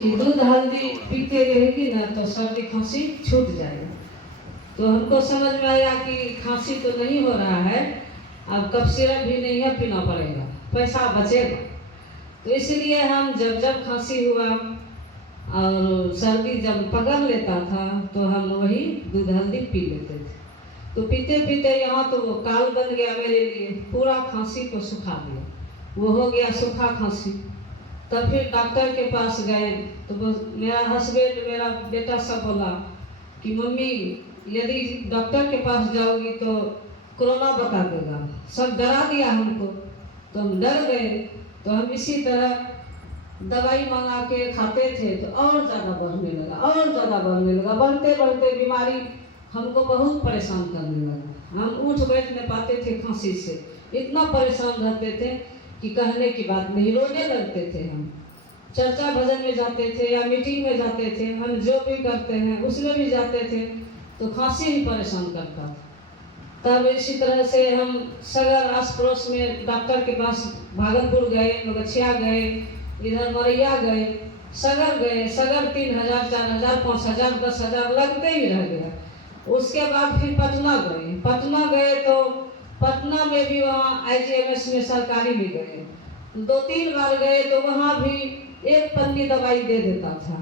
दूध हल्दी पीते रहेगी ना तो सर्दी खांसी छूट जाएगा। तो हमको समझ में आया कि खांसी तो नहीं हो रहा है, अब कफ सिरप भी नहीं है, पीना पड़ेगा, पैसा बचेगा। तो इसलिए हम जब जब खांसी हुआ और सर्दी जब पकड़ लेता था तो हम वही दूध हल्दी पी लेते थे। तो पीते पीते यहाँ तो वो काल बन गया मेरे लिए, पूरा खांसी को सुखा दिया, वो हो गया सूखा खांसी। तब फिर डॉक्टर के पास गए तो मेरा हस्बैंड मेरा बेटा सब बोला कि मम्मी यदि डॉक्टर के पास जाओगी तो कोरोना बता देगा, सब डरा दिया हमको। तो हम डर गए, तो हम इसी तरह दवाई मंगा के खाते थे तो और ज़्यादा बढ़ने लगा, और ज़्यादा बढ़ने लगा, बढ़ते बढ़ते बीमारी हमको बहुत परेशान करने लगा। हम उठ बैठ नहीं पाते थे खांसी से, इतना परेशान रहते थे कि कहने की बात नहीं, रोने लगते थे। हम चर्चा भजन में जाते थे या मीटिंग में जाते थे, हम जो भी करते हैं उसमें भी जाते थे तो खांसी ही परेशान करता था। तब इसी तरह से हम सगर आस पड़ोस में डॉक्टर के पास भागलपुर गए, नगछिया गए, इधर मरैया गए, सगर गए, सगर 3000 4000 5000 10,000 लगते ही रह गया। उसके बाद फिर पटना गए, पटना गए तो पटना में भी वहाँ IGMS में सरकारी भी गए, 2-3 बार गए तो वहाँ भी एक पन्नी दवाई दे देता था।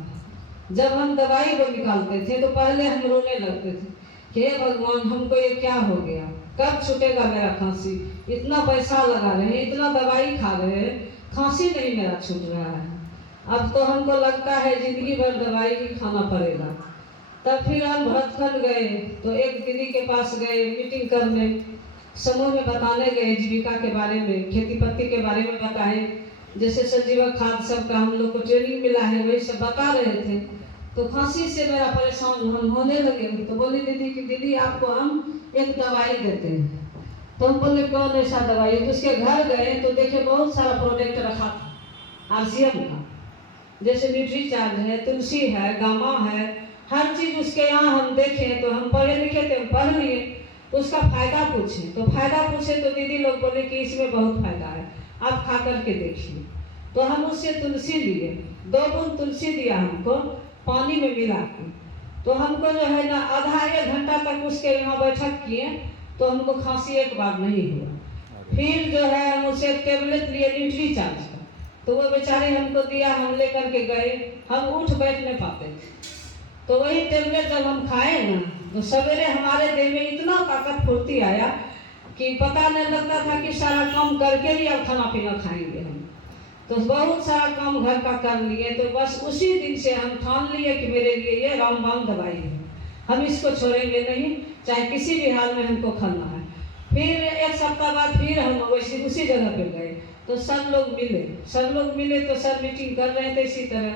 जब हम दवाई को निकालते थे तो पहले हम रोने लगते थे कि हे भगवान हमको ये क्या हो गया, कब छूटेगा मेरा खांसी, इतना पैसा लगा रहे हैं, इतना दवाई खा रहे हैं, खांसी नहीं मेरा छूट रहा है। अब तो हमको लगता है जिंदगी भर दवाई ही खाना पड़ेगा। तब फिर हम भरतखंड गए तो एक दीदी के पास गए मीटिंग करने, समूह में बताने गए, जीविका के बारे में, खेती पत्ती के बारे में बताएं, जैसे संजीवक खाद सब का हम लोग को ट्रेनिंग मिला है वही सब बता रहे थे। तो खांसी से मेरा परेशान हम होने लगे। तो बोली दीदी कि दीदी आपको हम एक दवाई देते हैं। तो हम बोले कौन ऐसा दवाई? तो उसके घर गए तो देखे बहुत सारा प्रोडक्ट रखा था RCM का, जैसे न्यूट्री चार्ज है, तुलसी है, गामा है, हर चीज़ उसके यहाँ हम देखे। तो हम पढ़े लिखे थे, हम पढ़ लिए, उसका फायदा पूछे। तो फायदा पूछे तो दीदी लोग बोले कि इसमें बहुत फायदा है, आप खा करके देखिए। तो हम उससे तुलसी लिए, 2 बूंद तुलसी दिया हमको पानी में मिला के। तो हमको जो है ना आधा 1 घंटा तक उसके यहाँ बैठक किए तो हमको खांसी एक बार नहीं हुआ। फिर जो है हम उसे टेबलेट लिए न्यूट्री चार्ज का, तो वो बेचारे हमको दिया, हम लेकर के गए, हम उठ बैठ नहीं पाते थे। तो वही टेबलेट जब हम खाए ना तो सवेरे हमारे देह में इतना ताकत फुर्ती आया कि पता नहीं लगता था कि सारा काम करके ही अब खाना पीना खाएंगे हम। तो बहुत सारा काम घर का कर लिए। तो बस उसी दिन से हम ठान लिए कि मेरे लिए ये रामबाण दवाई है, हम इसको छोड़ेंगे नहीं, चाहे किसी भी हाल में हमको खाना है। फिर 1 सप्ताह बाद फिर हम वैसे उसी जगह पे गए तो सब लोग मिले तो सर मीटिंग कर रहे थे इसी तरह।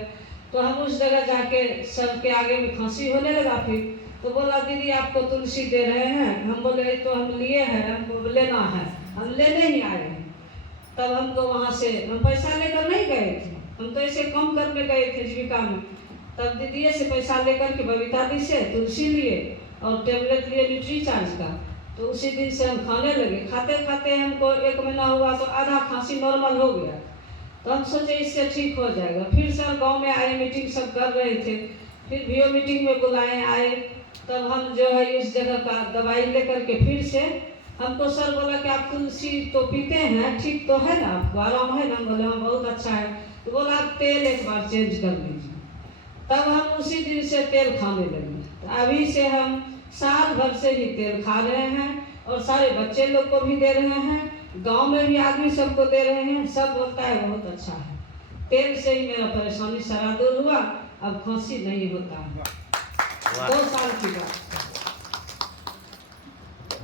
तो हम उस जगह जाके सर के आगे में खांसी होने लगा। फिर तो बोला दीदी आपको तुलसी दे रहे हैं। हम बोले तो हम लिए हैं, हमको लेना है, हम लेने ही आए हैं। तब हमको वहाँ से हम पैसा लेकर नहीं गए थे, हम तो ऐसे कम करके गए थे जीविका में। तब दीदी से पैसा लेकर के बबीता दी से तुलसी लिए और टेबलेट लिए न्यूट्री चार्ज का। तो उसी दिन से हम खाने लगे। खाते खाते हमको 1 महीना हुआ तो आधा खांसी नॉर्मल हो गया। तो हम सोचे इससे ठीक हो जाएगा। फिर सर गांव में आए, मीटिंग सब कर रहे थे, फिर भी मीटिंग में बुलाए आए। तब हम जो है इस जगह का दवाई लेकर के फिर से हमको सर बोला कि आप तुलसी तो पीते हैं, ठीक तो है ना, आपको आराम है ना? हम बोले हाँ बहुत अच्छा है। तो बोला आप तेल एक बार चेंज कर लीजिए। तब हम उसी दिन से तेल खाने लगे। तो अभी से हम साल भर से ही तेल खा रहे हैं और सारे बच्चे लोग को भी दे रहे हैं, गांव में भी आदमी सबको दे रहे हैं, सब बोलता है बहुत अच्छा है। तेल से ही मेरा परेशानी सारा दूर हुआ, अब खांसी नहीं होता है। 2 साल की बात।